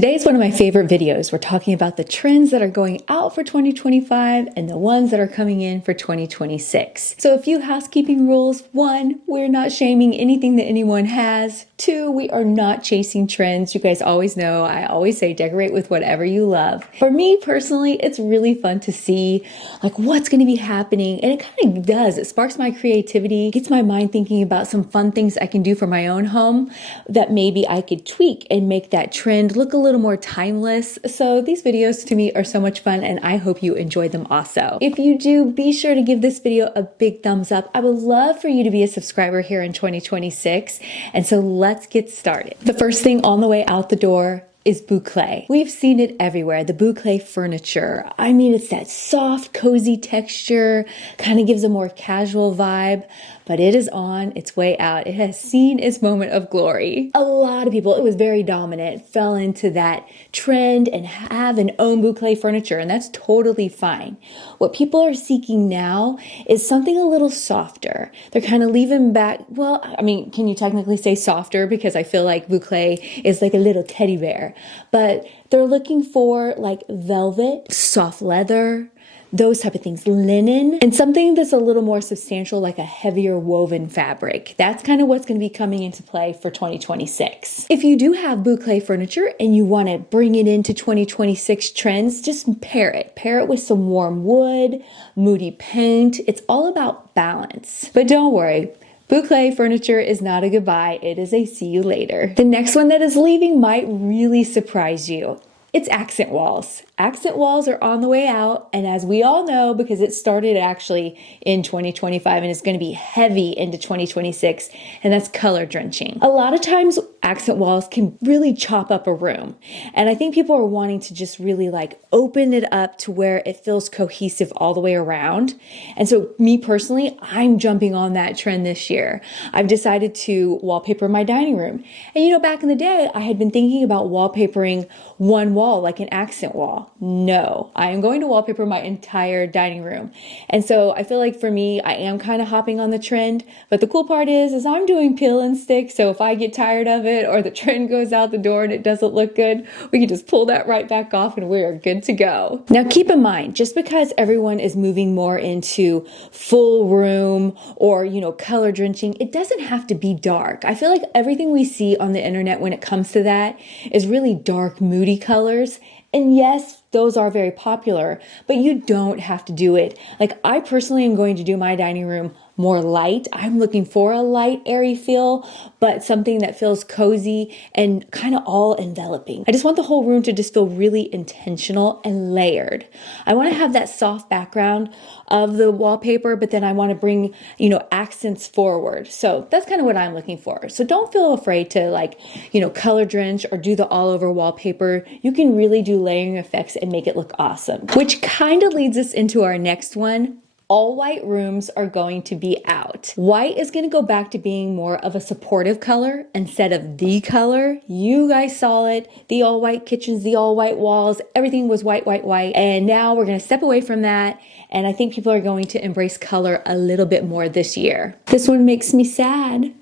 Today is one of my favorite videos. We're talking about the trends that are going out for 2025 and the ones that are coming in for 2026. So a few housekeeping rules. 1, we're not shaming anything that anyone has. 2, we are not chasing trends. You guys always know, I always say decorate with whatever you love. For me personally, it's really fun to see like what's going to be happening, and it kind of does. It sparks my creativity, gets my mind thinking about some fun things I can do for my own home that maybe I could tweak and make that trend look a little more timeless. So these videos to me are so much fun, and I hope you enjoy them also. If you do, be sure to give this video a big thumbs up. I would love for you to be a subscriber here in 2026. And so let's get started. The first thing on the way out the door is boucle. We've seen it everywhere, the boucle furniture. I mean, it's that soft, cozy texture, kind of gives a more casual vibe, but it is on its way out. It has seen its moment of glory. A lot of people, it was very dominant, fell into that trend and have and own boucle furniture, and that's totally fine. What people are seeking now is something a little softer. They're kind of leaving back, well, I mean, can you technically say softer? Because I feel like boucle is like a little teddy bear. But they're looking for like velvet, soft leather, those type of things, linen, and something that's a little more substantial, like a heavier woven fabric. That's kind of what's going to be coming into play for 2026. If you do have boucle furniture and you want to bring it into 2026 trends, just pair it. Pair it with some warm wood, moody paint. It's all about balance. But don't worry, boucle furniture is not a goodbye, it is a see you later. The next one that is leaving might really surprise you. It's accent walls. Accent walls are on the way out, and as we all know, because it started actually in 2025 and it's going to be heavy into 2026, and that's color drenching. A lot of times accent walls can really chop up a room, and I think people are wanting to just really like open it up to where it feels cohesive all the way around. And so me personally, I'm jumping on that trend this year. I've decided to wallpaper my dining room. And you know, back in the day, I had been thinking about wallpapering one wall, like an accent wall. No, I am going to wallpaper my entire dining room. And so I feel like for me, I am kind of hopping on the trend, but the cool part is I'm doing peel and stick. So if I get tired of it or the trend goes out the door and it doesn't look good, we can just pull that right back off and we're good to go. Now keep in mind, just because everyone is moving more into full room or, you know, color drenching, it doesn't have to be dark. I feel like everything we see on the internet when it comes to that is really dark, moody colors. And yes, those are very popular, but you don't have to do it. Like I personally am going to do my dining room more light. I'm looking for a light, airy feel, but something that feels cozy and kind of all enveloping. I just want the whole room to just feel really intentional and layered. I want to have that soft background of the wallpaper, but then I want to bring, you know, accents forward. So that's kind of what I'm looking for. So don't feel afraid to like, you know, color drench or do the all over wallpaper. You can really do layering effects and make it look awesome. Which kind of leads us into our next one. All white rooms are going to be out. White is going to go back to being more of a supportive color instead of the color. You guys saw it. The all white kitchens, the all white walls, everything was white, white, white. And now we're going to step away from that. And I think people are going to embrace color a little bit more this year. This one makes me sad.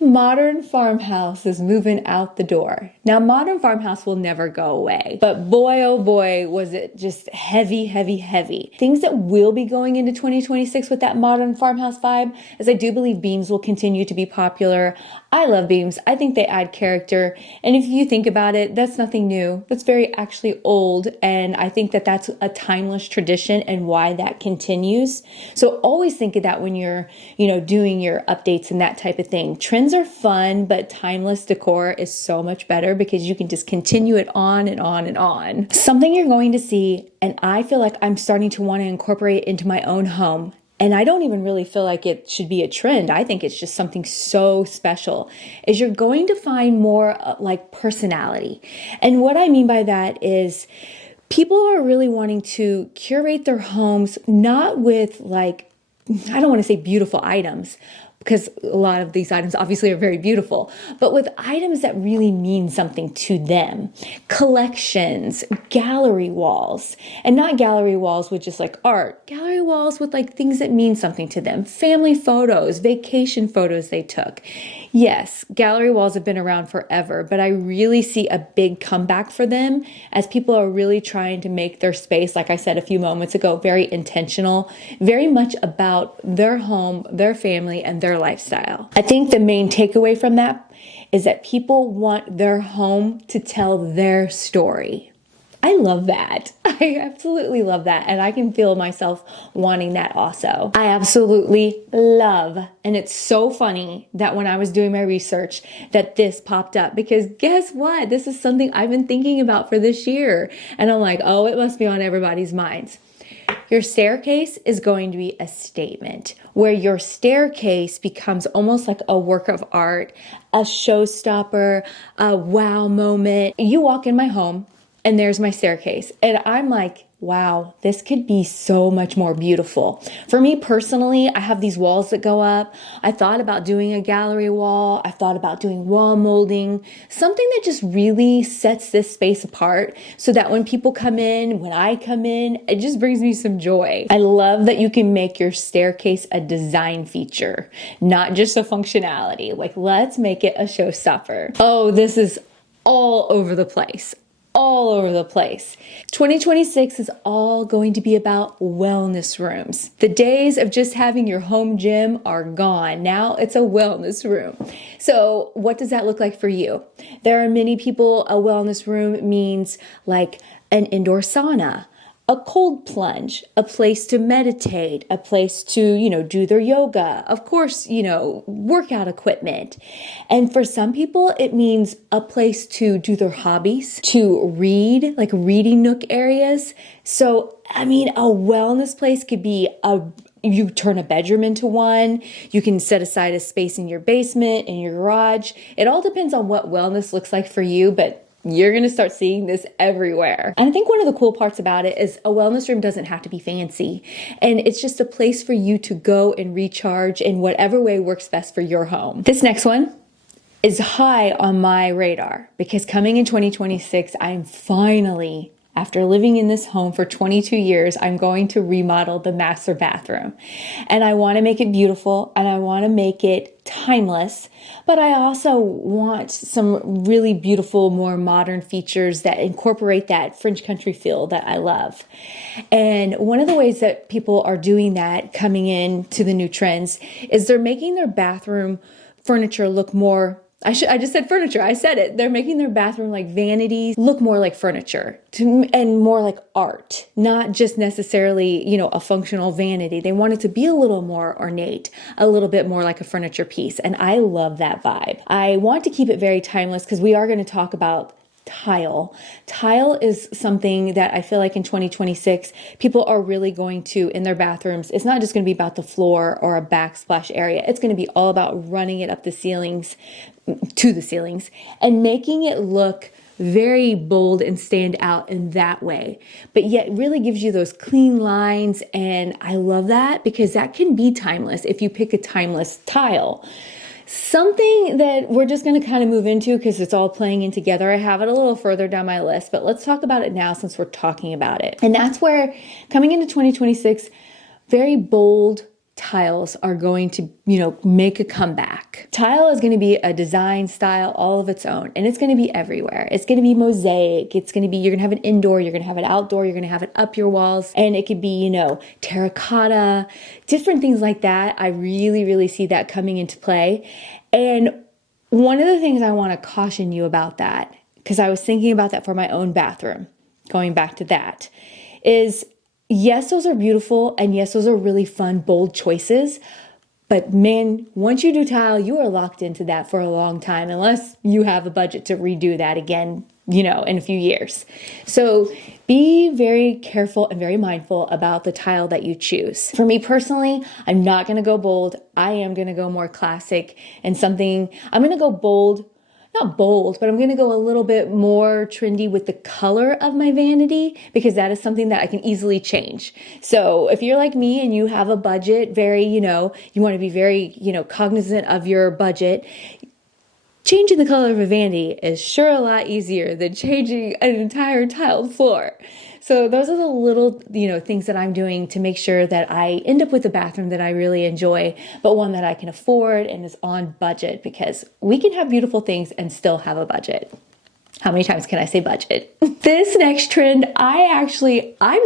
Modern farmhouse is moving out the door. Now, modern farmhouse will never go away, but boy, oh boy, was it just heavy, heavy, heavy. Things that will be going into 2026 with that modern farmhouse vibe is I do believe beams will continue to be popular. I love beams. I think they add character. And if you think about it, that's nothing new. That's very actually old. And I think that that's a timeless tradition and why that continues. So always think of that when you're, you know, doing your updates and that type of thing. Trends are fun, but timeless decor is so much better because you can just continue it on and on and on. Something you're going to see, and I feel like I'm starting to want to incorporate into my own home, and I don't even really feel like it should be a trend. I think it's just something so special, is you're going to find more like personality. And what I mean by that is people are really wanting to curate their homes, not with like, I don't want to say beautiful items, because a lot of these items obviously are very beautiful, but with items that really mean something to them. Collections, gallery walls, and not gallery walls with just like art, gallery walls with like things that mean something to them. Family photos, vacation photos they took. Yes, gallery walls have been around forever, but I really see a big comeback for them as people are really trying to make their space, like I said a few moments ago, very intentional, very much about their home, their family, and their lifestyle. I think the main takeaway from that is that people want their home to tell their story. I love that. I absolutely love that. And I can feel myself wanting that also. I absolutely love, and it's so funny that when I was doing my research that this popped up, because guess what? This is something I've been thinking about for this year. And I'm like, oh, it must be on everybody's minds. Your staircase is going to be a statement where your staircase becomes almost like a work of art, a showstopper, a wow moment. You walk in my home, and there's my staircase. And I'm like, wow, this could be so much more beautiful. For me personally, I have these walls that go up. I thought about doing a gallery wall. I thought about doing wall molding, something that just really sets this space apart so that when people come in, when I come in, it just brings me some joy. I love that you can make your staircase a design feature, not just a functionality. Like, let's make it a showstopper. Oh, this is all over the place. All over the place. 2026 is all going to be about wellness rooms. The days of just having your home gym are gone. Now it's a wellness room. So what does that look like for you? There are many people, a wellness room means like an indoor sauna, a cold plunge, a place to meditate, a place to, do their yoga, of course, workout equipment. And for some people, it means a place to do their hobbies, to read, like reading nook areas. So, a wellness place could be you turn a bedroom into one. You can set aside a space in your basement, in your garage. It all depends on what wellness looks like for you, but you're going to start seeing this everywhere. And I think one of the cool parts about it is a wellness room doesn't have to be fancy. And it's just a place for you to go and recharge in whatever way works best for your home. This next one is high on my radar because coming in 2026, I'm finally, after living in this home for 22 years, I'm going to remodel the master bathroom. And I want to make it beautiful and I want to make it timeless, but I also want some really beautiful, more modern features that incorporate that French country feel that I love. And one of the ways that people are doing that coming in to the new trends is they're making their bathroom furniture look more I just said furniture. I said it. They're making their bathroom like vanities look more like furniture and more like art, not just necessarily, a functional vanity. They want it to be a little more ornate, a little bit more like a furniture piece. And I love that vibe. I want to keep it very timeless because we are going to talk about tile. Tile is something that I feel like in 2026, people are really going to, in their bathrooms, it's not just going to be about the floor or a backsplash area. It's going to be all about running it up the ceilings, to the ceilings, and making it look very bold and stand out in that way, but yet really gives you those clean lines. And I love that because that can be timeless if you pick a timeless tile. Something that we're just going to kind of move into because it's all playing in together. I have it a little further down my list, but let's talk about it now since we're talking about it. And that's where coming into 2026, very bold tiles are going to, make a comeback. Tile is going to be a design style all of its own, and it's going to be everywhere. It's going to be mosaic. It's going to be, you're going to have it indoor, you're going to have it outdoor, you're going to have it up your walls, and it could be, terracotta, different things like that. I really, really see that coming into play. And one of the things I want to caution you about that, because I was thinking about that for my own bathroom, going back to that, is yes, those are beautiful, and yes, those are really fun, bold choices. But man, once you do tile, you are locked into that for a long time, unless you have a budget to redo that again, in a few years. So be very careful and very mindful about the tile that you choose. For me personally, I'm not going to go bold. I am going to go more classic and I'm going to go bold not bold, but I'm going to go a little bit more trendy with the color of my vanity, because that is something that I can easily change. So if you're like me and you have a budget, you want to be very, cognizant of your budget, changing the color of a vanity is sure a lot easier than changing an entire tiled floor. So those are the little, things that I'm doing to make sure that I end up with a bathroom that I really enjoy, but one that I can afford and is on budget, because we can have beautiful things and still have a budget. How many times can I say budget? This next trend, I'm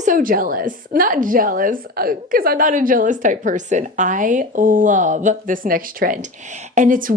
so jealous. Not jealous, because I'm not a jealous type person. I love this next trend. And it's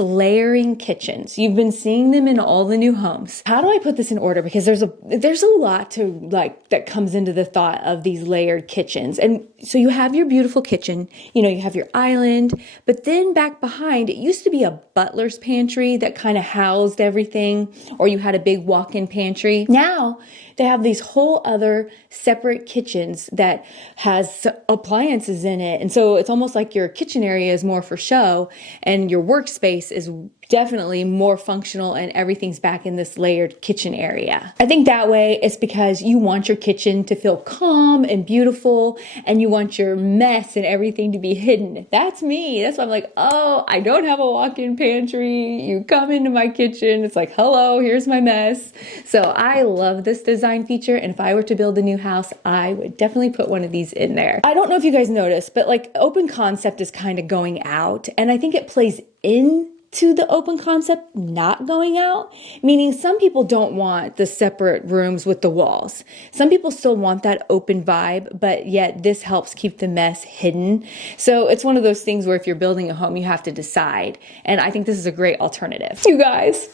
layering kitchens. You've been seeing them in all the new homes. How do I put this in order? Because there's a lot to that comes into the thought of these layered kitchens. And so you have your beautiful kitchen, you have your island, but then back behind, it used to be a butler's pantry that kind of housed everything, or you had a big walk-in pantry. Now they have these whole other separate kitchens that has appliances in it. And so it's almost like your kitchen area is more for show and your workspace is definitely more functional, and everything's back in this layered kitchen area. I think that way it's because you want your kitchen to feel calm and beautiful, and you want your mess and everything to be hidden. That's me. That's why I'm like, oh, I don't have a walk-in pantry. You come into my kitchen, it's like, hello, here's my mess. So I love this design feature, and if I were to build a new house, I would definitely put one of these in there. I don't know if you guys noticed, but open concept is kind of going out, and I think it plays into the open concept not going out, meaning some people don't want the separate rooms with the walls. Some people still want that open vibe, but yet this helps keep the mess hidden. So it's one of those things where if you're building a home, you have to decide. And I think this is a great alternative. You guys,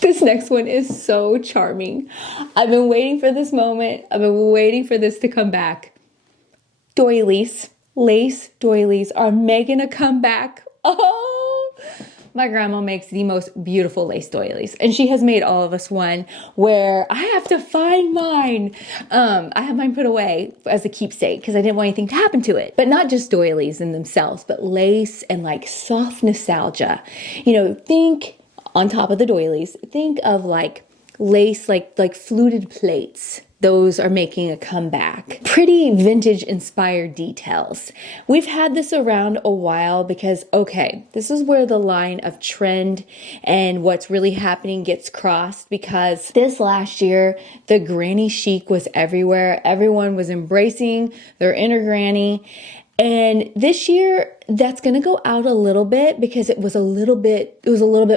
this next one is so charming. I've been waiting for this moment. I've been waiting for this to come back. Doilies, lace doilies are making a comeback. Oh, my grandma makes the most beautiful lace doilies, and she has made all of us one where I have to find mine. I have mine put away as a keepsake because I didn't want anything to happen to it. But not just doilies in themselves, but lace and soft nostalgia. Think on top of the doilies, think of lace, like fluted plates. Those are making a comeback. Pretty vintage inspired details. We've had this around a while because, this is where the line of trend and what's really happening gets crossed, because this last year, the granny chic was everywhere. Everyone was embracing their inner granny. And this year, that's going to go out a little bit because it was a little bit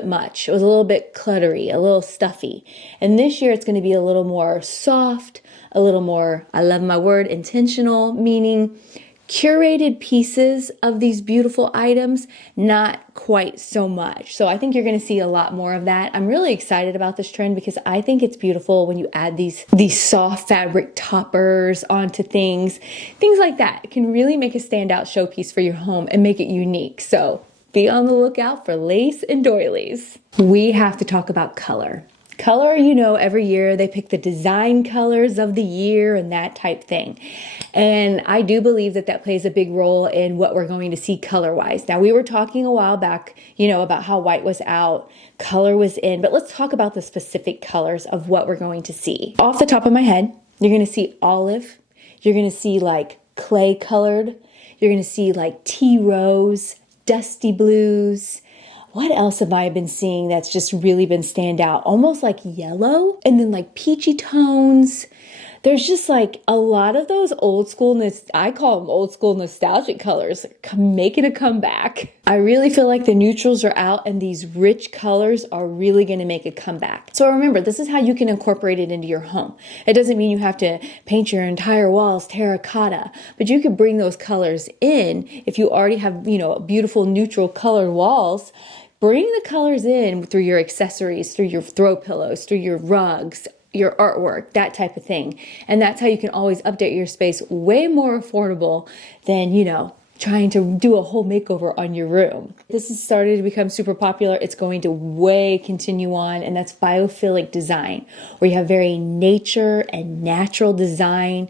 much. It was a little bit cluttery, a little stuffy. And this year, it's going to be a little more soft, a little more, I love my word, intentional, meaning curated pieces of these beautiful items, not quite so much. So I think you're going to see a lot more of that. I'm really excited about this trend because I think it's beautiful when you add these soft fabric toppers onto things like that. It can really make a standout showpiece for your home and make it unique. So be on the lookout for lace and doilies. We have to talk about color. Color, every year they pick the design colors of the year and that type thing. And I do believe that plays a big role in what we're going to see color-wise. Now, we were talking a while back, about how white was out, color was in, but let's talk about the specific colors of what we're going to see. Off the top of my head, you're going to see olive, you're going to see clay colored, you're going to see tea rose, dusty blues. What else have I been seeing that's just really been stand out? Almost like yellow, and then peachy tones. There's just a lot of those old school, I call them old school nostalgic colors, making a comeback. I really feel like the neutrals are out and these rich colors are really going to make a comeback. So remember, this is how you can incorporate it into your home. It doesn't mean you have to paint your entire walls terracotta, but you could bring those colors in if you already have, beautiful neutral colored walls. Bring the colors in through your accessories, through your throw pillows, through your rugs, your artwork, that type of thing. And that's how you can always update your space way more affordable than, trying to do a whole makeover on your room. This has started to become super popular. It's going to continue on, and that's biophilic design, where you have very nature and natural design,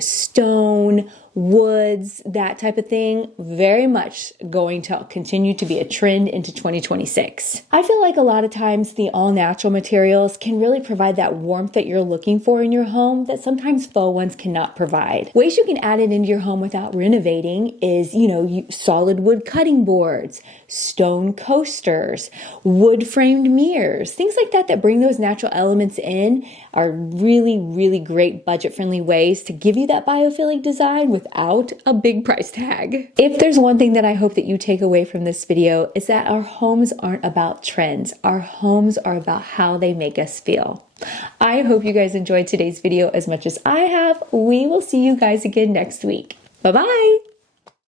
stone, woods, that type of thing, very much going to continue to be a trend into 2026. I feel like a lot of times the all natural materials can really provide that warmth that you're looking for in your home that sometimes faux ones cannot provide. Ways you can add it into your home without renovating is, solid wood cutting boards, stone coasters, wood framed mirrors, things like that bring those natural elements in are really, really great budget-friendly ways to give you that biophilic design without a big price tag. If there's one thing that I hope that you take away from this video is that our homes aren't about trends. Our homes are about how they make us feel. I hope you guys enjoyed today's video as much as I have. We will see you guys again next week. Bye-bye.